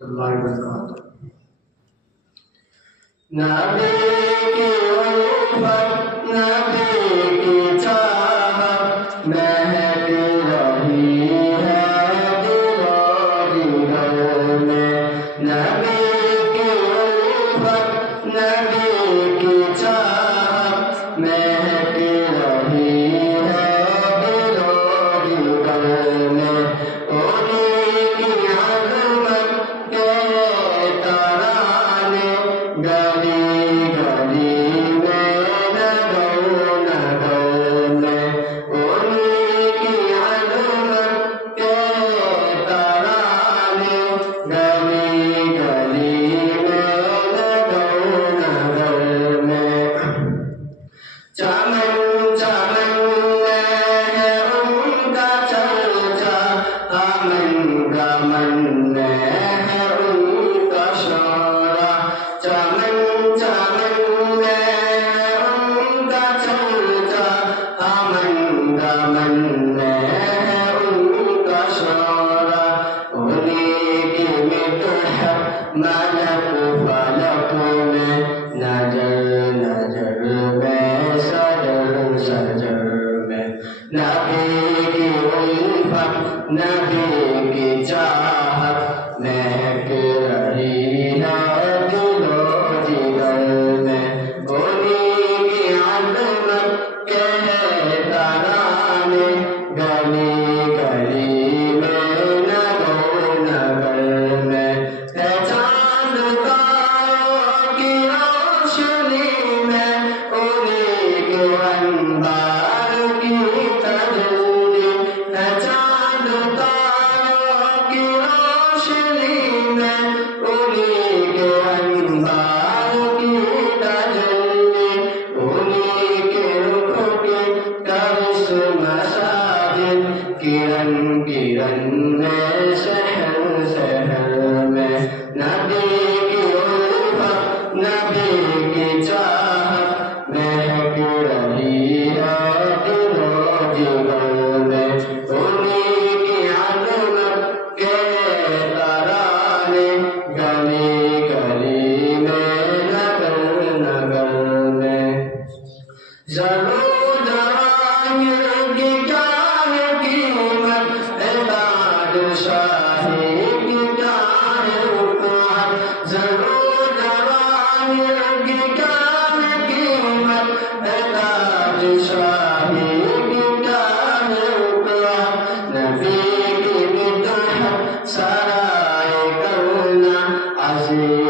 اللہ وبرکاتہ۔ نبی کی الفت، نبی کی چاہت مہک رہی ہے دل و جگر میں۔ نبی کی الفت، نبی کی چاہت مہک رہی ہے دل و جگر میں۔ انہیں کی عظمت کے ترانے گلی گلی میں نگر نگر میں۔ انہیں کی عظمت کے ترانے گلی گلی میں نگر نگر میں۔ چمن چمن میں ہے ان کا چرچا، امن گمن میں ہے ان کا شورا۔ چمن چمن میں ہے ان کا چرچا، امن گمن میں ہے ان کا شورا۔ انہیں کی مدح ملک فلک میں، نظر نظر میں سجر سجر میں۔ نبی کی الفت، نبی کی چاہت مہک رہی ہے دل و جگر میں۔ انہیں کی عظمت کے ترانے گلی گلی میں نگر نگر میں۔ ہے چاند تاروں کی روشنی میں انہیں کے انوار کی تجلی۔ ہے چاند تاروں کی روشنی میں انہیں کے انوار کی تجلی۔ انہیں کے رخ کی کرشم ساجد، کرن کرن میں سحر سحر میں۔ نبی کی الفت، نبی کی چاہت مہک رہی ہے دل و جگر میں۔ انہیں کی عظمت کے ترانے گلی گلی میں نگر نگر میں۔ ضرور جوانیوں کی کیا ہے قیمت، اے بادشاہی کی کیا ہے حکومت۔ ضرور جوانیوں کی کیا ہے قیمت، اے بادشاہی کی کیا ہے حکومت۔ نبی کی مدح سرائے کرنا عظیم